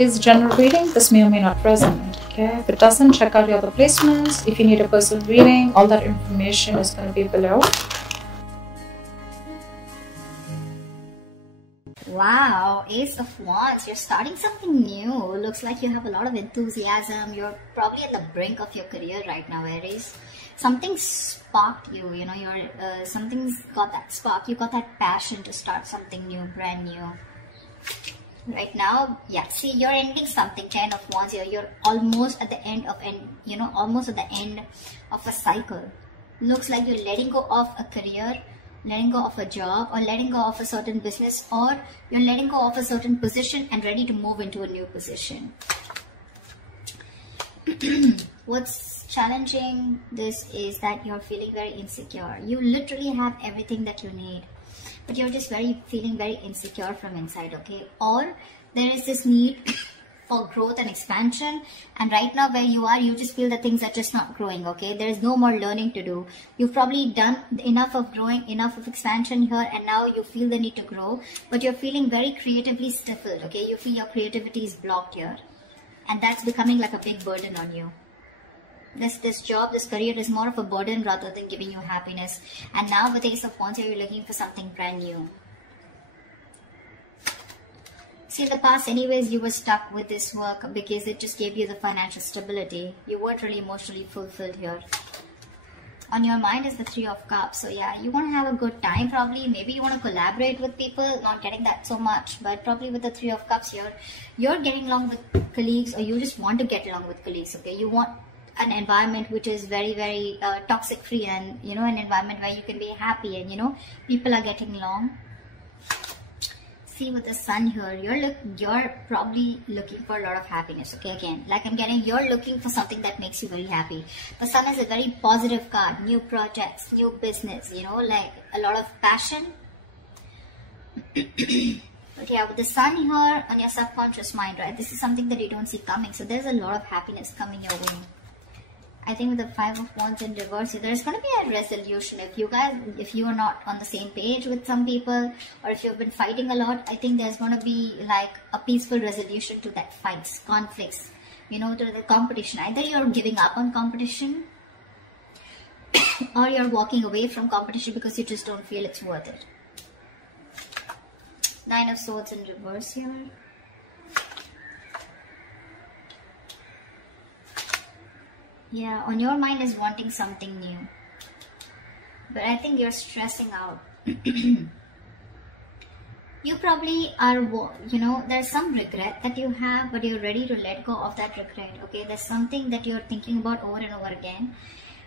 it is general reading, this may or may not resonate. Okay, if it doesn't, check out your other placements. If you need a personal reading, all that information is going to be below. Wow, Ace of Wands, you're starting something new. Looks like you have a lot of enthusiasm. You're probably at the brink of your career right now, Aries. Something sparked you, you know, something's got that spark. You got that passion to start something new, brand new. Right now, yeah, see, you're ending something, 10 of Wands here. You're almost at the end of, almost at the end of a cycle. Looks like you're letting go of a career, letting go of a job, or letting go of a certain business, or you're letting go of a certain position and ready to move into a new position. What's challenging this is that you're feeling very insecure. You literally have everything that you need, but you're just feeling very insecure from inside, okay? Or there is this need for growth and expansion, and right now where you are, you just feel that things are just not growing, okay? There is no more learning to do. You've probably done enough of growing, enough of expansion here, and now you feel the need to grow, but you're feeling very creatively stifled, okay? You feel your creativity is blocked here, and that's becoming like a big burden on you. This job, this career is more of a burden rather than giving you happiness. And now with Ace of Wands here, you're looking for something brand new. See, in the past anyways, you were stuck with this work because it just gave you the financial stability. You weren't really emotionally fulfilled here. On your mind is the 3 of Cups. So yeah, you want to have a good time probably. Maybe you want to collaborate with people, not getting that so much. But probably with the 3 of Cups here, you're getting along with colleagues, or you just want to get along with colleagues, okay? You want an environment which is very, very toxic free, and you know, an environment where you can be happy and you know, people are getting along. See, with the Sun here, you're probably looking for a lot of happiness, okay? Again, like I'm getting, you're looking for something that makes you very happy. The Sun is a very positive card. New projects, new business, you know, like a lot of passion. But yeah, with the Sun here on your subconscious mind, right, this is something that you don't see coming, so there's a lot of happiness coming your way. I think with the 5 of Wands in reverse, there's going to be a resolution. If you are not on the same page with some people, or if you've been fighting a lot, I think there's going to be like a peaceful resolution to that fights, conflicts, you know, to the competition. Either you're giving up on competition, or you're walking away from competition because you just don't feel it's worth it. 9 of Swords in reverse here. Yeah, on your mind is wanting something new. But I think you're stressing out. You probably are, you know, there's some regret that you have, but you're ready to let go of that regret, okay? There's something that you're thinking about over and over again.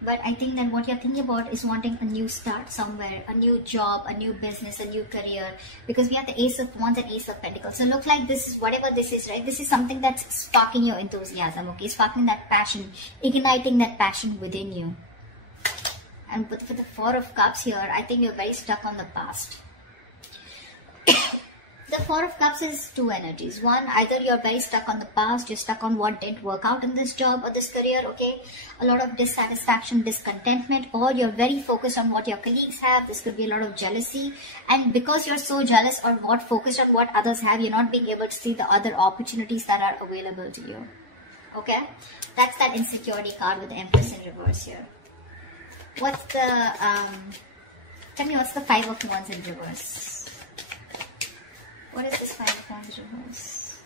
But I think that what you're thinking about is wanting a new start somewhere, a new job, a new business, a new career. Because we have the Ace of Wands and Ace of Pentacles. So it looks like this is, whatever this is, right? This is something that's sparking your enthusiasm, okay? Sparking that passion, igniting that passion within you. And for the 4 of Cups here, I think you're very stuck on the past. The 4 of Cups is 2 energies. One, either you're very stuck on the past, you're stuck on what didn't work out in this job or this career, okay? A lot of dissatisfaction, discontentment, or you're very focused on what your colleagues have. This could be a lot of jealousy. And because you're so jealous or not focused on what others have, you're not being able to see the other opportunities that are available to you, okay? That's that insecurity card with the Empress in reverse here. What's the, tell me what's the 5 of Wands in reverse? What is this 5 of Wands reverse?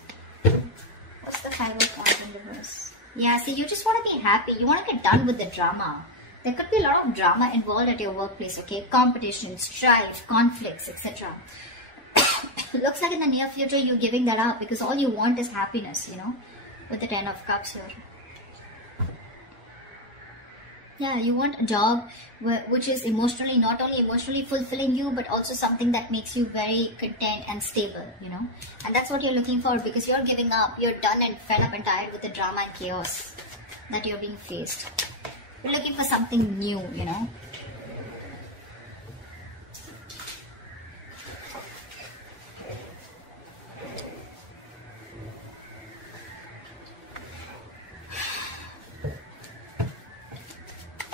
What's the 5 of Wands in reverse? Yeah, see, you just want to be happy. You want to get done with the drama. There could be a lot of drama involved at your workplace, okay? Competition, strife, conflicts, etc. It looks like in the near future you're giving that up because all you want is happiness, you know, with the 10 of Cups here. Yeah, you want a job which is emotionally, not only emotionally fulfilling you, but also something that makes you very content and stable, you know. And that's what you're looking for because you're giving up. You're done and fed up and tired with the drama and chaos that you're being faced. You're looking for something new, you know.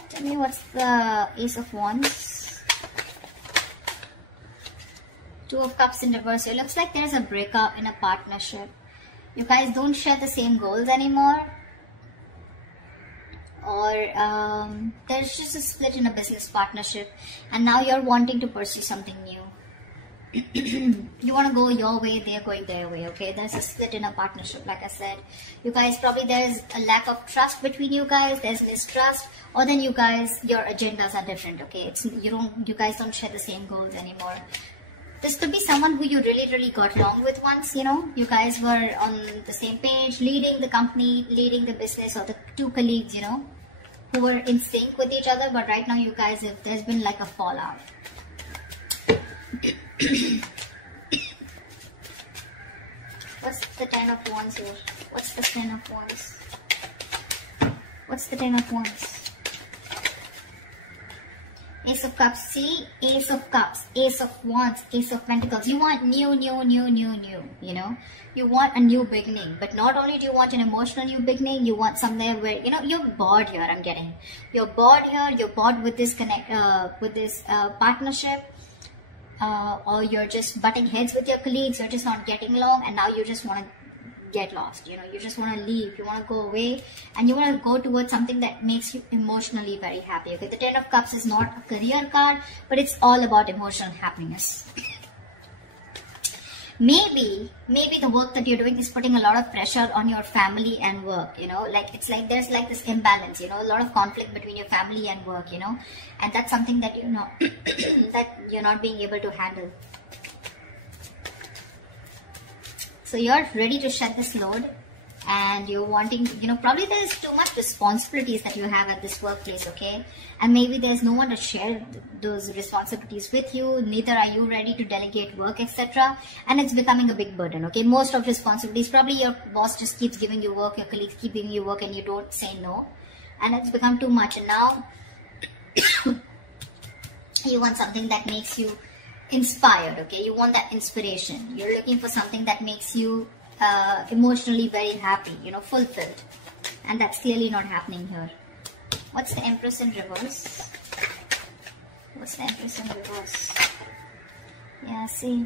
Tell me what's the Ace of Wands? 2 of Cups in reverse. It looks like there's a breakup in a partnership. You guys don't share the same goals anymore. Or there's just a split in a business partnership, and now you're wanting to pursue something new. You want to go your way, they're going their way, okay? There's a split in a partnership, like I said. You guys, probably there's a lack of trust between you guys, there's mistrust, or then you guys, your agendas are different, okay? It's you guys don't share the same goals anymore. This could be someone who you really got along with once, you know? You guys were on the same page, leading the company, leading the business, or the two colleagues, you know, who were in sync with each other, but right now you guys, there's been like a fallout. What's the 10 of Wands here? What's the 10 of Wands? What's the 10 of Wands? Ace of Cups. See? Ace of Cups, Ace of Wands, Ace of Pentacles. You want new, you know? You want a new beginning. But not only do you want an emotional new beginning, you want somewhere where, you know, you're bored here, I'm getting. You're bored here, you're bored with this partnership. Or you're just butting heads with your colleagues, you're just not getting along, and now you just want to get lost, you know, you just want to leave, you want to go away, and you want to go towards something that makes you emotionally very happy, okay? The 10 of Cups is not a career card, but it's all about emotional happiness. Maybe the work that you're doing is putting a lot of pressure on your family and work, you know, like it's like there's like this imbalance, you know, a lot of conflict between your family and work, you know, and that's something that you know that you're not being able to handle. So you're ready to shed this load, and you're wanting, you know, probably there's too much responsibilities that you have at this workplace, okay? And maybe there's no one to share those responsibilities with you, neither are you ready to delegate work, etc. And it's becoming a big burden, okay? Most of responsibilities, probably your boss just keeps giving you work, your colleagues keep giving you work, and you don't say no. And it's become too much, and now you want something that makes you inspired, okay? You want that inspiration. You're looking for something that makes you emotionally very happy, you know, fulfilled, and that's clearly not happening here. What's the Empress in reverse? What's the Empress in reverse? Yeah, see,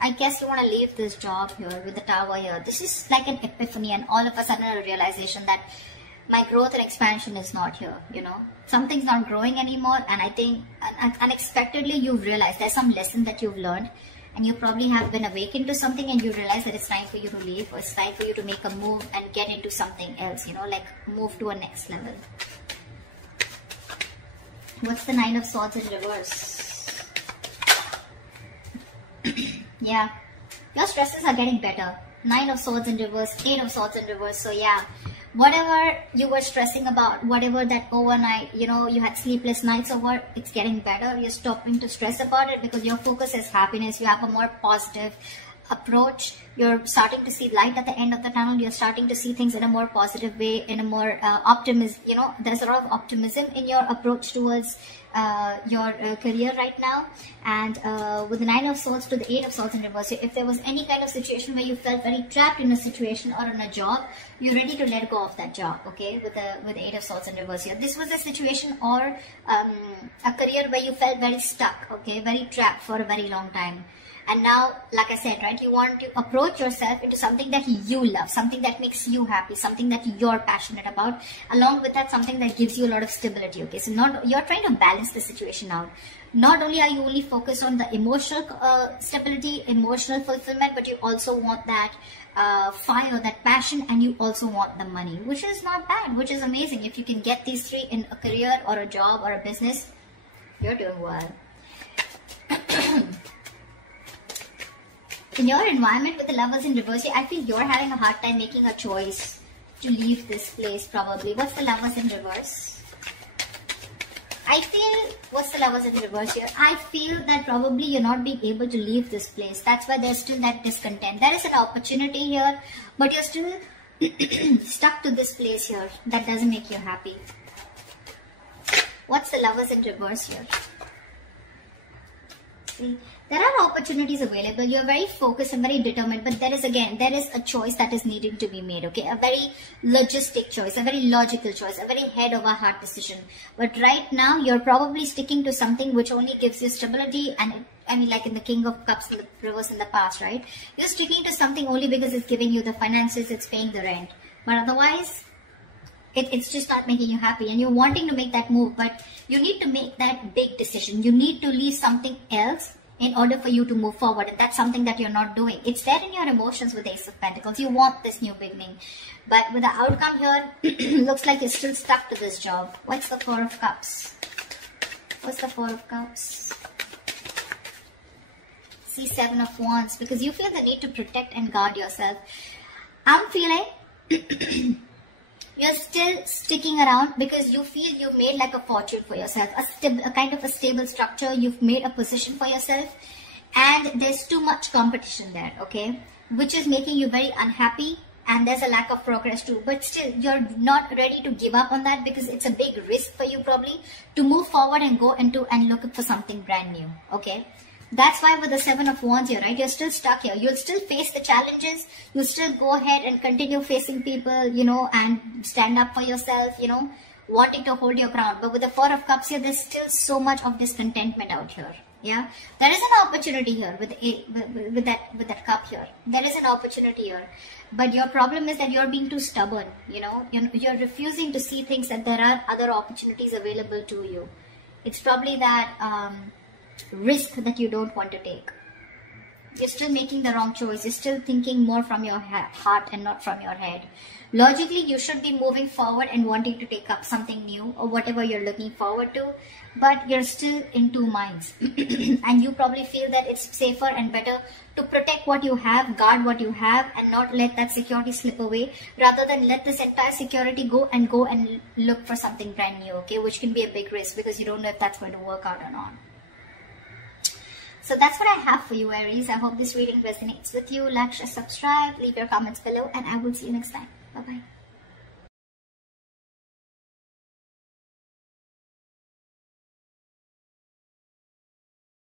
I guess you want to leave this job here with the Tower here. This is like an epiphany, and all of a sudden a realization that my growth and expansion is not here, you know, something's not growing anymore, and I think unexpectedly you've realized there's some lesson that you've learned, and you probably have been awakened to something, and you realize that it's time for you to leave, or it's time for you to make a move and get into something else, you know, like move to a next level. What's the 9 of Swords in reverse? Yeah, your stresses are getting better. 9 of Swords in reverse, 8 of Swords in reverse. So yeah, whatever you were stressing about, whatever that overnight, you know, you had sleepless nights over, it's getting better. You're stopping to stress about it because your focus is happiness. You have a more positive approach. You're starting to see light at the end of the tunnel. You're starting to see things in a more positive way, in a more optimism. You know, there's a lot of optimism in your approach towards your career right now. And with the 9 of Swords to the 8 of Swords in reverse, if there was any kind of situation where you felt very trapped in a situation or in a job, you're ready to let go of that job, okay? With the 8 of Swords in reverse here, this was a situation or a career where you felt very stuck, okay, very trapped for a very long time. And now, like I said, right, you want to approach yourself into something that you love, something that makes you happy, something that you're passionate about. Along with that, something that gives you a lot of stability, okay? So you're trying to balance the situation out. Not only are you only focused on the emotional stability, emotional fulfillment, but you also want that fire, that passion, and you also want the money, which is not bad, which is amazing. If you can get these three in a career or a job or a business, you're doing well. In your environment with the Lovers in reverse, I feel you're having a hard time making a choice to leave this place probably. What's the Lovers in reverse? I feel, what's the Lovers in reverse here? I feel that probably you're not being able to leave this place. That's why there's still that discontent. There is an opportunity here, but you're still stuck to this place here. That doesn't make you happy. What's the Lovers in reverse here? See, there are opportunities available. You're very focused and very determined, but there is a choice that is needing to be made, okay? A very logistic choice, a very logical choice, a very head over heart decision. But right now, you're probably sticking to something which only gives you stability, and I mean, like in the King of Cups in the reverse in the past, right? You're sticking to something only because it's giving you the finances, it's paying the rent. But otherwise, it's just not making you happy, and you're wanting to make that move, but you need to make that big decision. You need to leave something else in order for you to move forward, and that's something that you're not doing. It's there in your emotions with Ace of Pentacles. You want this new beginning, but with the outcome here, looks like you're still stuck to this job. What's the Four of Cups? What's the Four of Cups? See, Seven of Wands, because you feel the need to protect and guard yourself. I'm feeling you're still sticking around because you feel you've made like a fortune for yourself, a kind of a stable structure. You've made a position for yourself, and there's too much competition there, okay, which is making you very unhappy, and there's a lack of progress too. But still, you're not ready to give up on that because it's a big risk for you probably to move forward and go into and look for something brand new, okay. That's why with the Seven of Wands here, right, you're still stuck here. You'll still face the challenges. You'll still go ahead and continue facing people, you know, and stand up for yourself, you know, wanting to hold your ground. But with the Four of Cups here, there's still so much of discontentment out here. Yeah, there is an opportunity here with that cup here. There is an opportunity here, but your problem is that you're being too stubborn. You know, you're refusing to see things that there are other opportunities available to you. It's probably that risk that you don't want to take. You're still making the wrong choice. You're still thinking more from your heart and not from your head. Logically, you should be moving forward and wanting to take up something new or whatever you're looking forward to, but you're still in two minds. And you probably feel that it's safer and better to protect what you have, guard what you have, and not let that security slip away, rather than let this entire security go and look for something brand new, okay, which can be a big risk because you don't know if that's going to work out or not. So that's what I have for you, Aries. I hope this reading resonates with you. Like, share, subscribe, leave your comments below, and I will see you next time. Bye-bye.